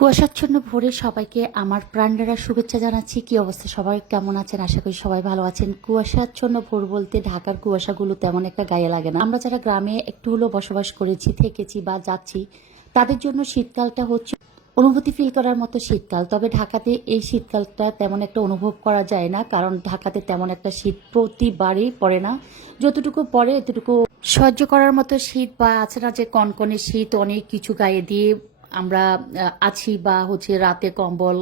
কুয়াশাচ্ছন্ন ভোরে সবাইকে আমার প্রাণডারা শুভেচ্ছা জানাচ্ছি। কি অবস্থা? সবাই কেমন আছেন? আশা করি সবাই ভালো আছেন। কুয়াশাচ্ছন্ন ভোর বলতে ঢাকার কুয়াশাগুলো তেমন একটা গায়ে লাগে না। আমরা যারা গ্রামে একটু হলেও বসবাস করেছি, থেকেছি বা যাচ্ছি, তাদের জন্য শীতকালটা হচ্ছে অনুভূতি ফিল করার মতো শীতকাল। তবে ঢাকাতে এই শীতকালটা তেমন একটা অনুভব করা যায় না, কারণ ঢাকাতে তেমন একটা শীত প্রতিবারই পড়ে না। যতটুকু পড়ে, এতটুকু সহ্য করার মতো শীত বা আছে না যে কনকনে শীত, অনেক কিছু গায়ে দিয়ে আমরা আছি বা হচ্ছে রাতে কম্বল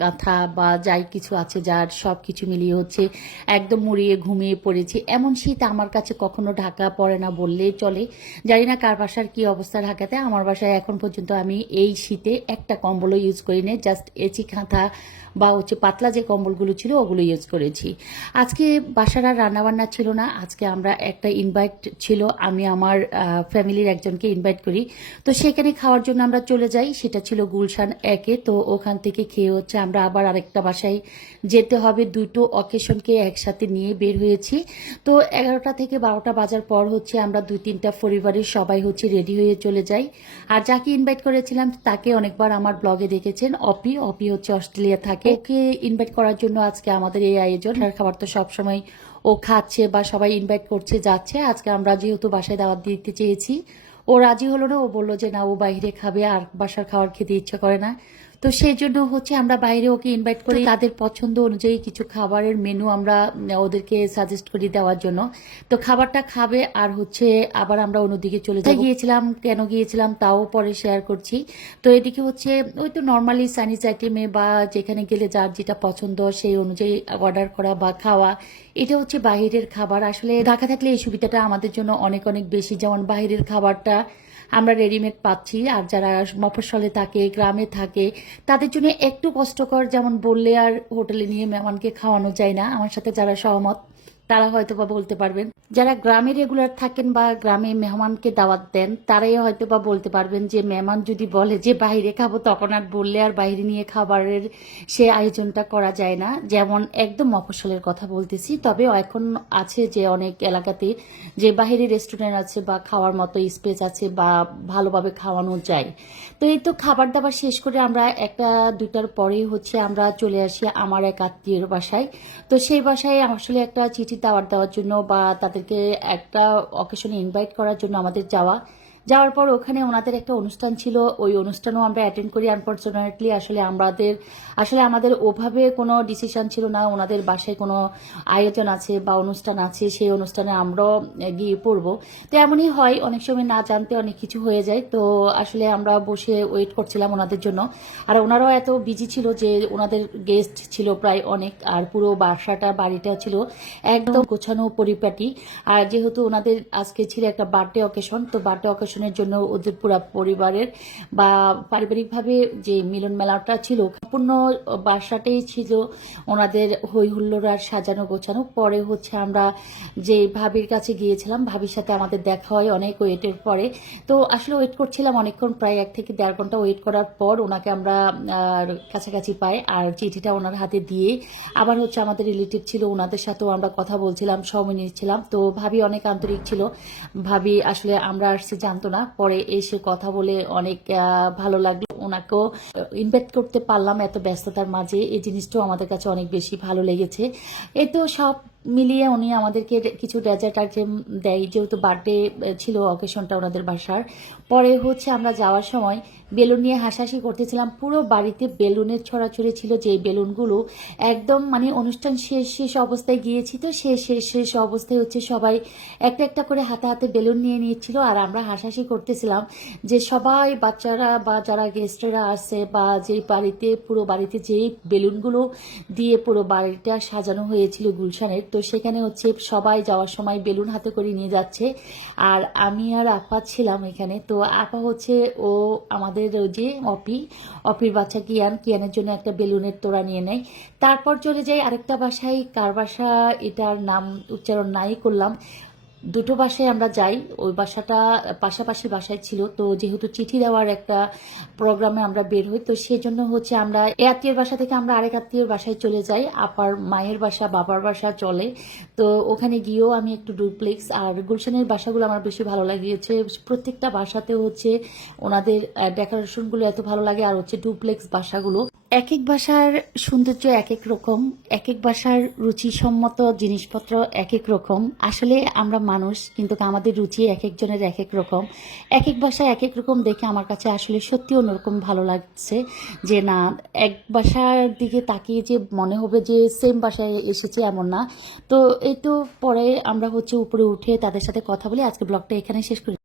কাঁথা বা যাই কিছু আছে যার সব কিছু মিলিয়ে হচ্ছে একদম মুড়িয়ে ঘুমিয়ে পড়েছি। এমন শীত আমার কাছে কখনো ঢাকা পড়ে না বললেই চলে। জানি না কার বাসার কি অবস্থা ঢাকাতে। আমার বাসায় এখন পর্যন্ত আমি এই শীতে একটা কম্বলও ইউজ করি না জাস্ট এচি কাঁথা বা হচ্ছে পাতলা যে কম্বলগুলো ছিল ওগুলো ইউজ করেছি। আজকে বাসার আর রান্নাবান্না ছিল না, আজকে আমরা একটা ইনভাইট ছিল, আমি আমার ফ্যামিলির একজনকে ইনভাইট করি। তো সেখানে খাওয়ার জন্য আমরা চলে যাই, সেটা ছিল গুলশান একে। তো ওখান থেকে খেয়ে হচ্ছে আমরা আবার আরেকটা বাসায় যেতে হবে। দুটো অকেশনকে একসাথে নিয়ে বের হয়েছি। তো এগারোটা থেকে বারোটা বাজার পর হচ্ছে আমরা দুই তিনটা পরিবারের সবাই হচ্ছে রেডি হয়ে চলে যাই। আর যাকে ইনভাইট করেছিলাম তাকে অনেকবার আমার ব্লগে দেখেছেন। অপি অপি হচ্ছে অস্ট্রেলিয়া থাকে। ওকে ইনভাইট করার জন্য আজকে আমাদের এই আয়োজন। আর খাবার তো সবসময় ও খাচ্ছে বা সবাই ইনভাইট করছে, যাচ্ছে। আজকে আমরা যেহেতু বাসায় দাওয়াত দিতে চেয়েছি, ও রাজি হলো না। ও বলল যে, না, ও বাইরে খাবে। আর বাসার খাবার খেতে ইচ্ছা করে না। তো সেই জন্য হচ্ছে আমরা বাইরে ওকে ইনভাইট করি তাদের পছন্দ অনুযায়ী কিছু খাবারের মেনু আমরা ওদেরকে সাজেস্ট করি দেওয়ার জন্য। তো খাবারটা খাবে আর হচ্ছে আবার আমরা অন্যদিকে চলে যাই গিয়েছিলাম, কেন গিয়েছিলাম তাও পরে শেয়ার করছি। তো এদিকে হচ্ছে ওই তো নর্মালি চাইনিজ আইটেমে বা যেখানে গেলে যার যেটা পছন্দ সেই অনুযায়ী অর্ডার করা বা খাওয়া, এটা হচ্ছে বাইরের খাবার। আসলে ঢাকা থাকলে এই সুবিধাটা আমাদের জন্য অনেক অনেক বেশি। যেমন বাইরের খাবারটা আমরা রেডিমেড পাচ্ছি। আর যারা মফস্বলে থাকে, গ্রামে থাকে, তাদের জন্য একটু কষ্টকর যেমন বললে আর হোটেলে নিয়ে মেহমানকে খাওয়ানো যায় না। আমার সাথে যারা সহমত তারা হয়তো বা বলতে পারবেন। যারা গ্রামে রেগুলার থাকেন বা গ্রামে মেহমানকে দাওয়াত দেন, তারাই হয়তো বা বলতে পারবেন যে, মেহমান যদি বলে যে, বাইরে খাব তখন আর বললে আর বাইরে নিয়ে খাবারের সে আয়োজনটা করা যায় না। যেমন একদম মফস্বলের কথা বলতেছি। তবে এখন আছে যে, অনেক এলাকাতে যে, বাইরে রেস্টুরেন্ট আছে বা খাওয়ার মতো স্পেস আছে বা ভালোভাবে খাওয়ানো যায়। তো এই তো খাবার দাবার শেষ করে আমরা একটা দুটার পরেই হচ্ছে আমরা চলে আসি আমার এক আত্মীয়ের বাসায়। তো সেই বাসায় আসলে একটা চিঠি দাওয়ার দেওয়ার জন্য বা তাদেরকে একটা অকেশনে ইনভাইট করার জন্য আমাদের যাওয়া যাওয়ার পর ওখানে ওনাদের একটা অনুষ্ঠান ছিল। ওই অনুষ্ঠানও আমরা অ্যাটেন্ড করি। আনফর্চুনেটলি আসলে আমাদের আসলে আমাদের ওভাবে কোনো ডিসিশন ছিল না। ওনাদের বাসায় কোনো আয়োজন আছে বা অনুষ্ঠান আছে, সেই অনুষ্ঠানে আমরাও গিয়ে পড়ব। তো এমনই হয়, অনেক সময় না জানতে অনেক কিছু হয়ে যায়। তো আসলে আমরা বসে ওয়েট করছিলাম ওনাদের জন্য। আর ওনারাও এত বিজি ছিল যে ওনাদের গেস্ট ছিল প্রায় অনেক। আর পুরো বাসাটা, বাড়িটা ছিল একদম গোছানো পরিপাটি। আর যেহেতু ওনাদের আজকে ছিল একটা বার্থডে অকেশন তো বার্থডে অকেশনের জন্য ওদের পুরো পরিবারের বা পারিবারিকভাবে যে মিলন মেলাটা ছিল, সম্পূর্ণ বাসাটাই ছিল ওনাদের হই হুল্লোড় আর সাজানো গোছানো। পরে হচ্ছে আমরা যে ভাবির কাছে গিয়েছিলাম, ভাবির সাথে আমাদের দেখা হয় অনেক ওয়েটের পরে। তো আসলে ওয়েট করছিলাম অনেকক্ষণ, প্রায় এক থেকে দেড় ঘণ্টা ওয়েট করার পর ওনাকে আমরা কাছাকাছি পাই আর চিঠিটা ওনার হাতে দিয়ে আবার হচ্ছে আমাদের রিলেটিভ ছিল, ওনাদের সাথেও আমরা কথা বলছিলাম, সময় নিচ্ছিলাম। তো ভাবি অনেক আন্তরিক ছিল। ভাবি আসলে আমরা আসছে জানতো না পরে এসে কথা বলে অনেক ভালো লাগল। ওনাকেও ইনভাইট করতে পারলাম এত ব্যস্ততার মাঝে। এই জিনিসটাও আমাদের কাছে অনেক বেশি ভালো লেগেছে। এ তো সব মিলিয়ে উনি আমাদেরকে কিছু ডেজার্ট আইটেম দেয়, যেহেতু বার্থডে ছিল অকেশনটা ওনাদের বাসার। পরে হচ্ছে আমরা যাওয়ার সময় বেলুন নিয়ে হাসাহাসি করতেছিলাম। পুরো বাড়িতে বেলুনের ছড়াছড়ি ছিল যে বেলুনগুলো একদম মানে অনুষ্ঠান শেষ শেষ অবস্থায় গিয়েছি তো শেষ শেষ শেষ অবস্থায় হচ্ছে সবাই একটা একটা করে হাতে হাতে বেলুন নিয়ে নিচ্ছিল আর আমরা হাসাহাসি করতেছিলাম যে সবাই বাচ্চারা বা যারা গেস্টরা আসছে বা যেই বাড়িতে, পুরো বাড়িতে যেই বেলুনগুলো দিয়ে পুরো বাড়িটা সাজানো হয়েছিল গুলশানের, তো সেখানে হচ্ছে সবাই যাওয়ার সময় বেলুন হাতে করে নিয়ে যাচ্ছে। আর আমি আর আপা ছিলাম এখানে। তো আপা হচ্ছে ও আমাদের যে অপি, অপির বাচ্চা কিয়ান, কিয়ানের জন্য একটা বেলুনের তোড়া নিয়ে নেয়। তারপর চলে যাই আরেকটা বাসায়। কার বাসা? এটার নাম উচ্চারণ নাই করলাম। দুটো বাসায় আমরা যাই। ওই বাসাটা পাশাপাশি বাসায় ছিল। তো যেহেতু চিঠি দেওয়ার একটা প্রোগ্রামে আমরা বের হই, তো সেজন্য হচ্ছে আমরা এ আত্মীয়ের বাসা থেকে আমরা আরেক আত্মীয়ের বাসায় চলে যাই। আপার মায়ের বাসা, বাবার বাসা চলে। তো ওখানে গিয়েও আমি একটু ডুপ্লেক্স। আর গুলশানের বাসাগুলো আমার বেশি ভালো লাগিয়েছে। প্রত্যেকটা বাসাতে হচ্ছে ওনাদের ডেকোরেশনগুলো এত ভালো লাগে। আর হচ্ছে ডুপ্লেক্স বাসাগুলো। এক এক বাসার সৌন্দর্য এক এক রকম এক এক বাসার রুচিসম্মত জিনিসপত্র এক এক রকম। আসলে আমরা মানুষ, কিন্তু আমাদের রুচি এক একজনের এক এক রকম। এক এক বাসায় এক এক রকম দেখে আমার কাছে আসলে সত্যি অন্যরকম ভালো লাগছে যে না, এক বাসার দিকে তাকিয়ে যে মনে হবে যে সেম বাসায় এসেছে এমন না। তো এই তো পরে আমরা হচ্ছে উপরে উঠে তাদের সাথে কথা বলে আজকে ব্লগটা এখানে শেষ করি।